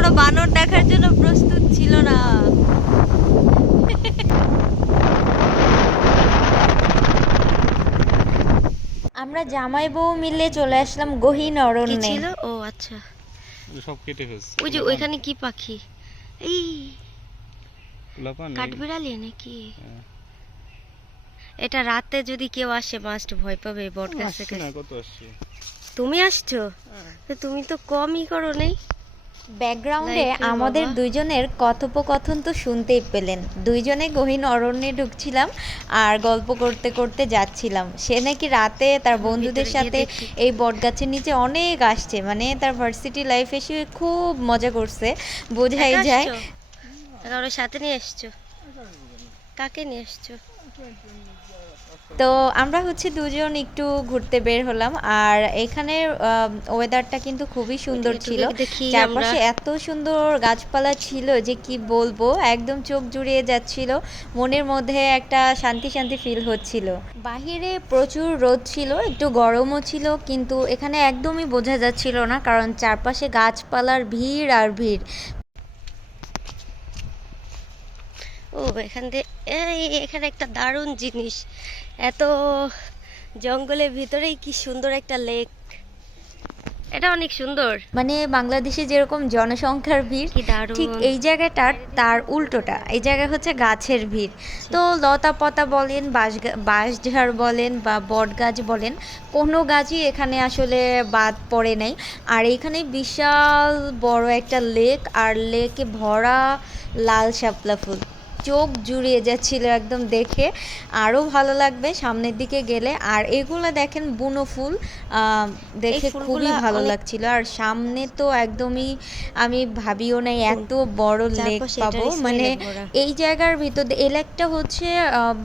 বড় বানর দেখার জন্য প্রস্তুত ছিল না। আমরা জামাই বউ মিলে চলে আসলাম গহীন কি অরণ্যে ছিল? ও আচ্ছা। সব কেটে ফেলছে। ওই যে ওইখানে কি পাখি? এই কাঠবিড়ালি নাকি? হ্যাঁ। এটা রাতে যদি কেউ আসে মাস্ট ভয় পাবে বট গাছ থেকে না কত আসছে? তুমি আসছো? তো তুমি তো কমই করো নেই। ব্যাকগ্রাউন্ডে আমাদের। দুইজনের কথোপকথন তো শুনতেই পেলেন। দুইজনে গহীন অরণ্যে ঢুকছিলাম আর গল্প করতে করতে যাচ্ছিলাম। সে নাকি রাতে তার বন্ধুদের সাথে। এই বটগাছের নিচে অনেক আসছে। মানে তার ভার্সিটি লাইফ এসে খুব মজা করছে। বোঝাই যায়? সাথে নিয়ে এসছো? কাকে নিয়ে এসছো? তো আমরা হচ্ছে দুজন একটু ঘুরতে বের হলাম আর এখানের ওয়েদারটা কিন্তু খুবই সুন্দর ছিল। চারপাশে এত সুন্দর গাছপালা ছিল যে কি বলব একদম চোখ জুড়িয়ে যাচ্ছিল মনের মধ্যে একটা শান্তি শান্তি ফিল হচ্ছিল। বাহিরে প্রচুর রোদ ছিল একটু গরমও ছিল কিন্তু এখানে একদমই বোঝা যাচ্ছিল না কারণ চারপাশে গাছপালার ভিড় আর ভিড়। ও এখান থেকে এই এখানে একটা দারুণ জিনিস। এত জঙ্গলের ভিতরেই কি সুন্দর একটা লেক এটা অনেক সুন্দর। মানে বাংলাদেশে যেরকম জনসংখ্যার ভিড় ঠিক এই জায়গাটার তার উল্টোটা। এই জায়গা হচ্ছে গাছের ভিড়। তো লতা পাতা বলেন বাঁশ বাঁশঝাড় বলেন বা বট গাছ বলেন কোনো গাছই এখানে আসলে বাদ পড়ে নাই। আর এখানে বিশাল বড় একটা লেক আর লেকে ভরা লাল শাপলা ফুল। চোখ জুড়িয়ে যাচ্ছিল একদম দেখে। আরও ভালো লাগবে সামনের দিকে গেলে। আর এগুলো দেখেন বুনো ফুল দেখে খুবই ভালো লাগছিল। আর সামনে তো একদমই আমি ভাবিও নাই এত বড় লেক পাবো। মানে এ। এই জায়গার ভিতর এই লেকটা হচ্ছে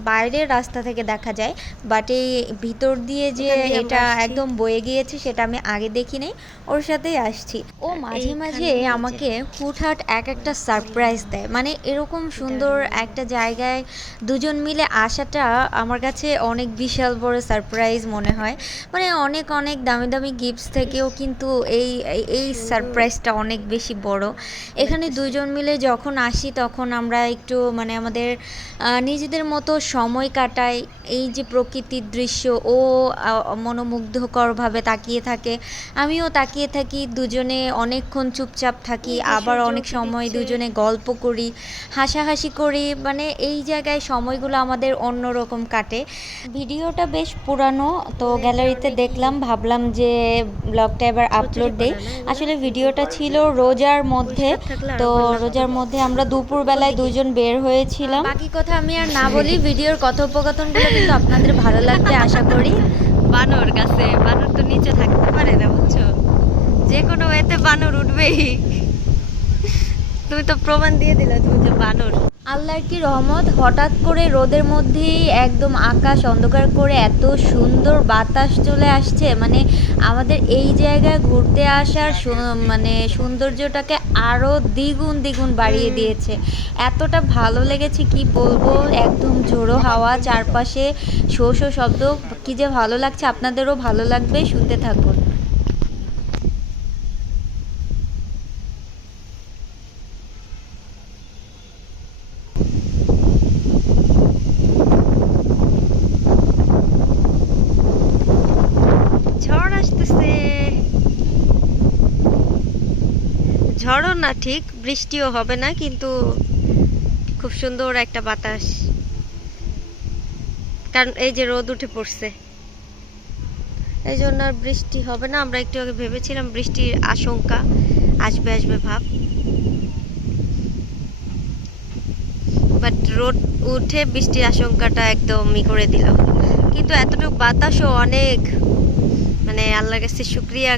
বাইরের রাস্তা থেকে দেখা যায়। বাট এই ভিতর দিয়ে যে এটা একদম বয়ে গিয়েছে সেটা আমি আগে দেখি নাই। ওর সাথেই আসছি। ও মাঝে মাঝে আমাকে হুটহাট এক একটা সারপ্রাইজ দেয়। মানে এরকম সুন্দর একটা জায়গায় দুজন মিলে আসাটা আমার কাছে অনেক বিশাল বড় সারপ্রাইজ মনে হয়। মানে অনেক অনেক দামি দামি গিফটস থেকেও কিন্তু এই এই- সারপ্রাইজটা অনেক বেশি বড়। এখানে দুজন মিলে যখন আসি তখন আমরা একটু মানে আমাদের নিজেদের মতো সময় কাটাই। এই যে প্রকৃতির দৃশ্য ও মনোমুগ্ধকরভাবে তাকিয়ে থাকে। আমিও তাকিয়ে থাকি দুজনে অনেকক্ষণ চুপচাপ থাকি আবার অনেক সময় দুজনে গল্প করি হাসাহাসি করি। মানে এই জায়গায় সময়গুলো আমাদের অন্যরকম কাটে। ভিডিওটা বেশ পুরানো তো গ্যালারিতে দেখলাম ভাবলাম যে ব্লগটা এবার আপলোড দেই। এগুলো? আসলে ভিডিওটা ছিল রোজার মধ্যে তো রোজার মধ্যে আমরা দুপুরবেলায় দুজন বের হয়েছিলাম। বাকি কথা আমি আর না বলি ভিডিওর কথোপকথনগুলো কিন্তু আপনাদের ভালো লাগবে আশা করি। বানর গাছে বানর তো নিচে থাকতে পারে না বুঝছ? যে কোনো ওয়েতে বানর উঠবেই। তুমি তো প্রমাণ দিয়ে দিলে তুমি যে বানর আল্লাহর কি রহমত? হঠাৎ করে রোদের মধ্যেই একদম আকাশ অন্ধকার করে এত সুন্দর বাতাস চলে আসছে। মানে আমাদের এই জায়গায় ঘুরতে আসার মানে সৌন্দর্যটাকে আরও দ্বিগুণ দ্বিগুণ বাড়িয়ে দিয়েছে। এতটা ভালো লেগেছে কি বলব? একদম ঝোড়ো হাওয়া চারপাশে শো শো শব্দ। কি যে ভালো লাগছে আপনাদেরও ভালো লাগবে। শুনতে থাকুন ঝড় আসতেছে ঝড়ও না ঠিক, বৃষ্টিও হবে না, কিন্তু খুব সুন্দর একটা বাতাস। কারণ এই যে রোদ উঠে পড়ছে। এই জন্য আর বৃষ্টি হবে না, আমরা একটু আগে ভেবেছিলাম বৃষ্টির আশঙ্কা, আসবে আসবে ভাব। বাট রোদ উঠে বৃষ্টির আশঙ্কাটা একদমই করে দিল। কিন্তু এতটুকু বাতাসও অনেক মানে আল্লাহর কাছে শুক্রিয়া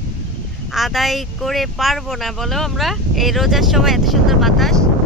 আদায় করে পারব না বলো আমরা? এই রোজার সময় এত সুন্দর বাতাস।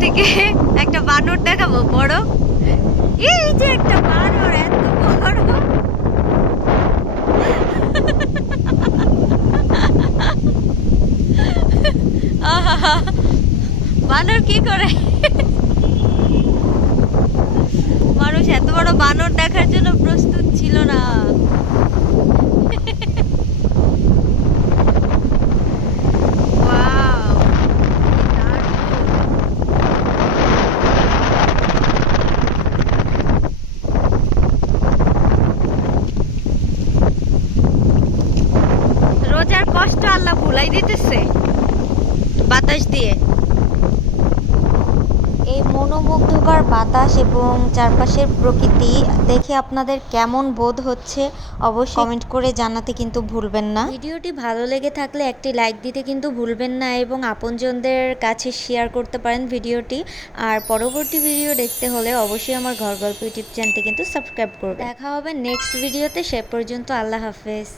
আপনাদেরকে একটা বানর দেখাবো, বড়। এই যে একটা বানর, এত বড়। বানর কি করে? মানুষ এত বড় বানর দেখার জন্য প্রস্তুত ছিল না। বাতাস দিয়ে। এই মনোমুগ্ধকর বাতাস এবং চারপাশের প্রকৃতি দেখে আপনাদের কেমন বোধ হচ্ছে অবশ্যই কমেন্ট করে জানাতে কিন্তু ভুলবেন না। ভিডিওটি ভালো লেগে থাকলে একটি লাইক দিতে কিন্তু ভুলবেন না এবং আপনজনদের কাছে শেয়ার করতে পারেন ভিডিওটি। আর পরবর্তী ভিডিও দেখতে হলে অবশ্যই আমার ঘর গল্প ইউটিউব চ্যানেলটি কিন্তু সাবস্ক্রাইব করবেন। দেখা হবে নেক্সট ভিডিওতে সে পর্যন্ত আল্লাহ হাফেজ।